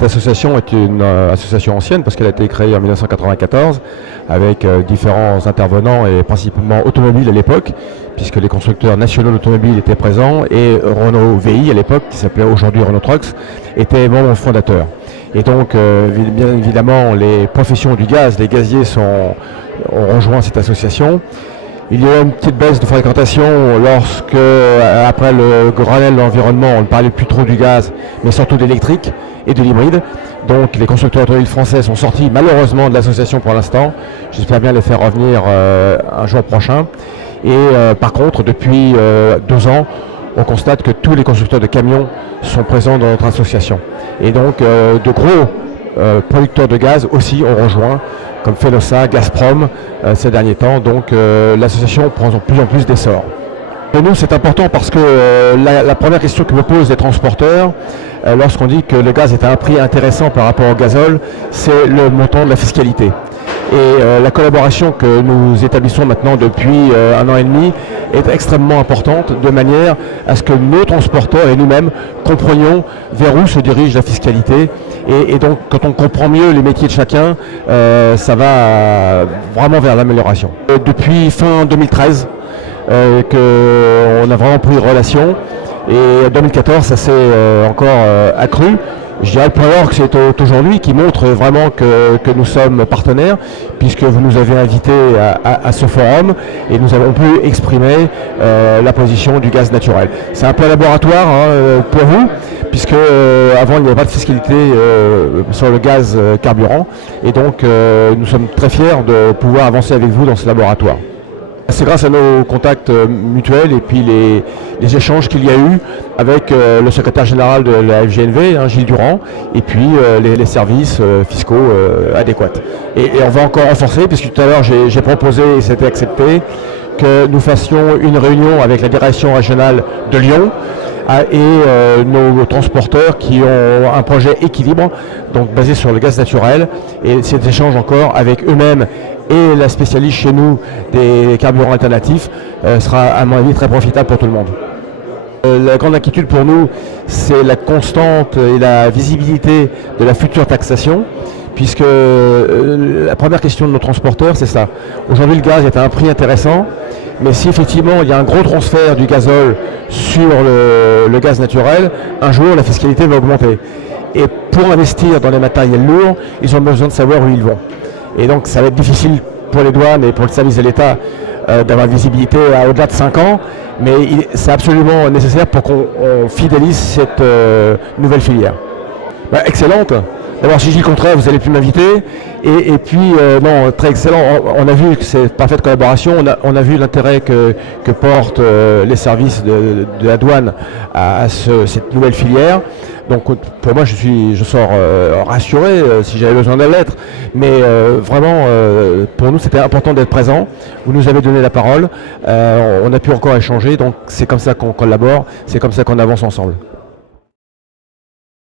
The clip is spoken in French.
L'association est une association ancienne parce qu'elle a été créée en 1994 avec différents intervenants et principalement automobiles à l'époque, puisque les constructeurs nationaux d'automobiles étaient présents et Renault VI à l'époque, qui s'appelait aujourd'hui Renault Trucks, était membre fondateur. Et donc, bien évidemment, les professions du gaz, les gaziers ont rejoint cette association. Il y a eu une petite baisse de fréquentation lorsque, après le Grenelle de l'environnement, on ne parlait plus trop du gaz, mais surtout d'électrique et de l'hybride. Donc les constructeurs automobiles français sont sortis malheureusement de l'association pour l'instant. J'espère bien les faire revenir un jour prochain. Et par contre, depuis 2 ans, on constate que tous les constructeurs de camions sont présents dans notre association. Et donc de gros producteurs de gaz aussi ont rejoint, comme Fenosa, Gazprom ces derniers temps. Donc l'association prend de plus en plus d'essor. Pour nous, c'est important parce que la première question que me posent les transporteurs, lorsqu'on dit que le gaz est à un prix intéressant par rapport au gazole, c'est le montant de la fiscalité. Et la collaboration que nous établissons maintenant depuis 1 an et demi est extrêmement importante, de manière à ce que nos transporteurs et nous-mêmes comprenions vers où se dirige la fiscalité. Et donc, quand on comprend mieux les métiers de chacun, ça va vraiment vers l'amélioration. Depuis fin 2013, qu'on a vraiment pris relation, et en 2014 ça s'est encore accru. Je dirais le point d'orgue c'est aujourd'hui qui montre vraiment que nous sommes partenaires, puisque vous nous avez invités à ce forum et nous avons pu exprimer la position du gaz naturel. C'est un peu un laboratoire pour vous, puisque avant il n'y avait pas de fiscalité sur le gaz carburant, et donc nous sommes très fiers de pouvoir avancer avec vous dans ce laboratoire. C'est grâce à nos contacts mutuels et puis les échanges qu'il y a eu avec le secrétaire général de la FGNV, Gilles Durand, et puis les services fiscaux adéquats. Et on va encore renforcer, puisque tout à l'heure j'ai proposé, et c'était accepté, que nous fassions une réunion avec la direction régionale de Lyon et nos transporteurs qui ont un projet équilibre, donc basé sur le gaz naturel, et cet échange encore avec eux-mêmes et la spécialiste chez nous des carburants alternatifs sera à mon avis très profitable pour tout le monde. La grande inquiétude pour nous, c'est la constante et la visibilité de la future taxation, puisque la première question de nos transporteurs, c'est ça. Aujourd'hui, le gaz est à un prix intéressant, mais si effectivement il y a un gros transfert du gazole sur le gaz naturel, un jour la fiscalité va augmenter. Et pour investir dans les matériels lourds, ils ont besoin de savoir où ils vont. Et donc ça va être difficile pour les douanes et pour le service de l'État d'avoir une visibilité à au-delà de 5 ans, mais c'est absolument nécessaire pour qu'on fidélise cette nouvelle filière. Excellente. D'abord, si je dis le contraire, vous n'allez plus m'inviter. Et puis, non, très excellent. On a vu que c'est parfaite collaboration. On a vu l'intérêt que portent les services de la douane à cette nouvelle filière. Donc, pour moi, je sors rassuré si j'avais besoin de l'être. Mais vraiment, pour nous, c'était important d'être présent. Vous nous avez donné la parole. On a pu encore échanger. Donc, c'est comme ça qu'on collabore. C'est comme ça qu'on avance ensemble.